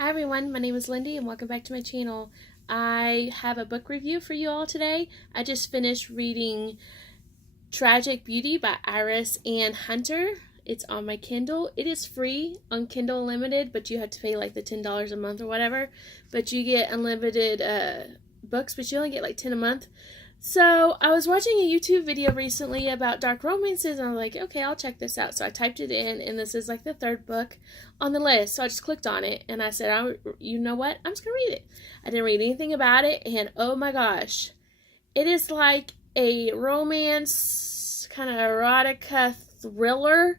Hi everyone, my name is Lindy and welcome back to my channel. I have a book review for you all today. I just finished reading Tragic Beauty by Iris Ann Hunter. It's on my Kindle. It is free on Kindle Unlimited, but you have to pay like the $10 a month or whatever. But you get unlimited books, but you only get like 10 a month. So I was watching a YouTube video recently about dark romances, and I was like, okay, I'll check this out. So I typed it in, and this is like the third book on the list. So I just clicked on it, and I said, you know what? I'm just going to read it. I didn't read anything about it, and oh my gosh. It is like a romance, kind of erotica thriller,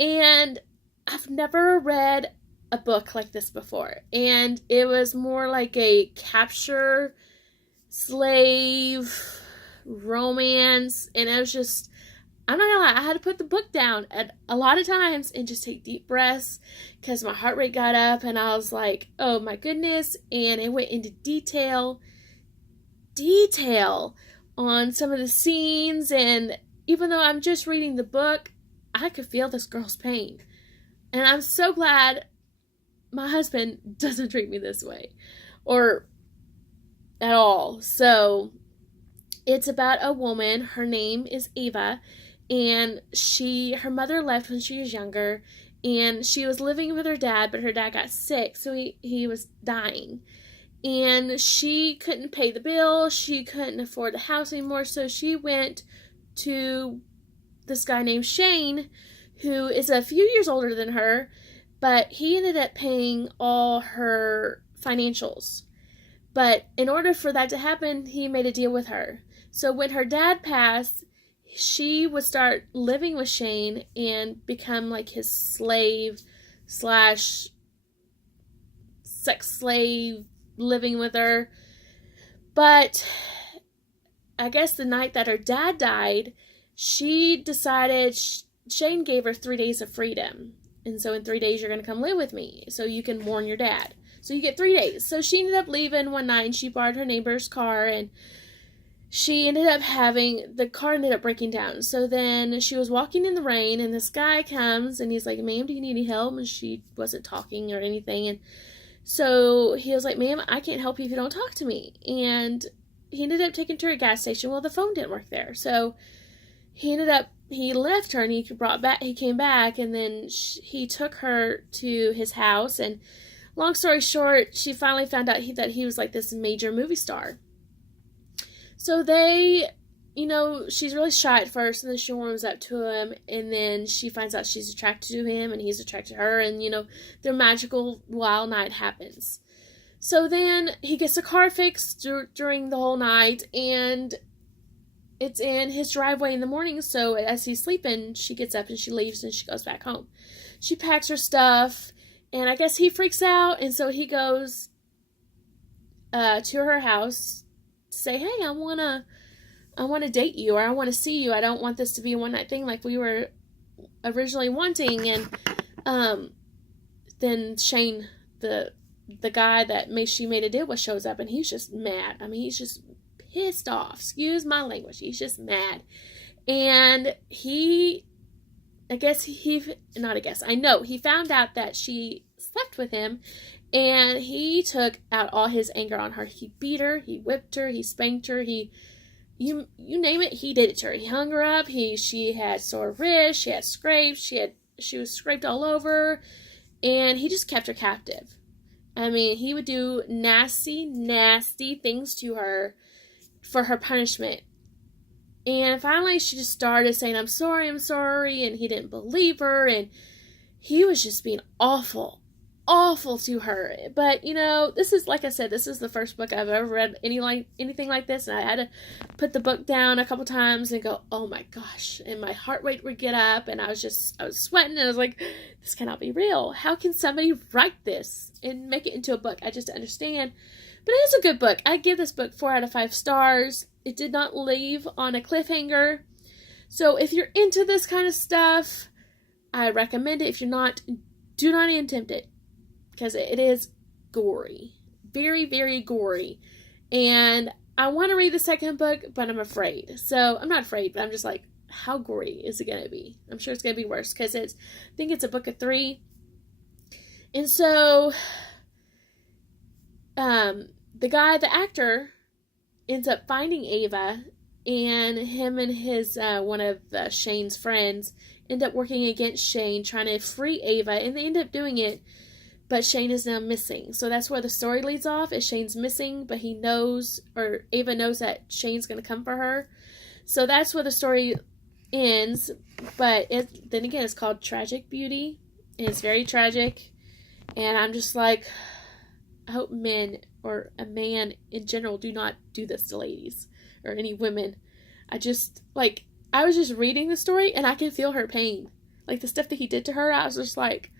and I've never read a book like this before. And it was more like a capture slave romance, and it was just, I'm not gonna lie, I had to put the book down at a lot of times and just take deep breaths because my heart rate got up and I was like, oh my goodness. And it went into detail on some of the scenes, and even though I'm just reading the book, I could feel this girl's pain. And I'm so glad my husband doesn't treat me this way or at all. So it's about a woman. Her name is Ava, and her mother left when she was younger, and she was living with her dad, but her dad got sick, so he was dying. And she couldn't pay the bill, she couldn't afford the house anymore, so she went to this guy named Shane, who is a few years older than her, but he ended up paying all her financials. But in order for that to happen, he made a deal with her. So when her dad passed, she would start living with Shane and become like his slave slash sex slave, living with her. But I guess the night that her dad died, she decided, Shane gave her 3 days of freedom. And so in 3 days, you're going to come live with me so you can mourn your dad. So you get 3 days. So she ended up leaving one night, and she borrowed her neighbor's car, and the car ended up breaking down. So then she was walking in the rain, and this guy comes, and he's like, ma'am, do you need any help? And she wasn't talking or anything. And so he was like, ma'am, I can't help you if you don't talk to me. And he ended up taking her to a gas station. Well, the phone didn't work there. So he left her, and he came back, and then he took her to his house, and long story short, she finally found out that he was like this major movie star. So she's really shy at first, and then she warms up to him, and then she finds out she's attracted to him, and he's attracted to her, and their magical wild night happens. So then he gets the car fixed during the whole night, and it's in his driveway in the morning. So as he's sleeping, she gets up and she leaves and she goes back home. She packs her stuff, and I guess he freaks out, and so he goes to her house to say, hey, I want to date you, or I want to see you. I don't want this to be a one-night thing like we were originally wanting. And then Shane, the guy that she made a deal with, shows up, and he's just mad. I mean, he's just pissed off. Excuse my language. He's just mad. And he found out that she slept with him, and he took out all his anger on her. He beat her, he whipped her, he spanked her, you name it, he did it to her. He hung her up, she had sore wrists, she had scrapes, she was scraped all over, and he just kept her captive. I mean, he would do nasty things to her for her punishment. And finally, she just started saying, I'm sorry, and he didn't believe her, and he was just being awful to her. But, this is, like I said, this is the first book I've ever read anything like this, and I had to put the book down a couple times and go, oh my gosh, and my heart rate would get up, and I was sweating, and I was like, this cannot be real. How can somebody write this and make it into a book? I just don't understand. But it is a good book. I give this book 4 out of 5 stars. It did not leave on a cliffhanger. So if you're into this kind of stuff, I recommend it. If you're not, do not attempt it, because it is gory. Very, very gory. And I want to read the second book, but I'm afraid. So I'm not afraid, but I'm just like, how gory is it going to be? I'm sure it's going to be worse, because I think it's a book of 3. And so the actor ends up finding Ava, and him and his one of Shane's friends end up working against Shane, trying to free Ava, and they end up doing it, but Shane is now missing. So that's where the story leads off, is Shane's missing, but he knows, or Ava knows, that Shane's going to come for her. So that's where the story ends, but then again, it's called Tragic Beauty, and it's very tragic, and I'm just like, I hope men, or a man in general, do not do this to ladies, or any women. I was just reading the story, and I can feel her pain. Like, the stuff that he did to her, I was just like,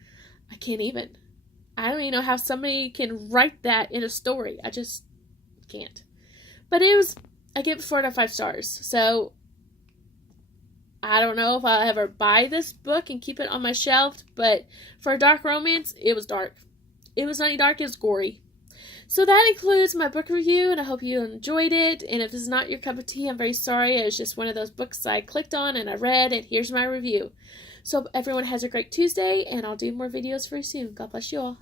I don't even know how somebody can write that in a story. I just can't. But I give it 4 out of 5 stars. So, I don't know if I'll ever buy this book and keep it on my shelf, but for a dark romance, it was dark. It was not dark, it was gory. So that includes my book review, and I hope you enjoyed it. And if this is not your cup of tea, I'm very sorry. It was just one of those books I clicked on and I read, and here's my review. So everyone has a great Tuesday, and I'll do more videos for you soon. God bless you all.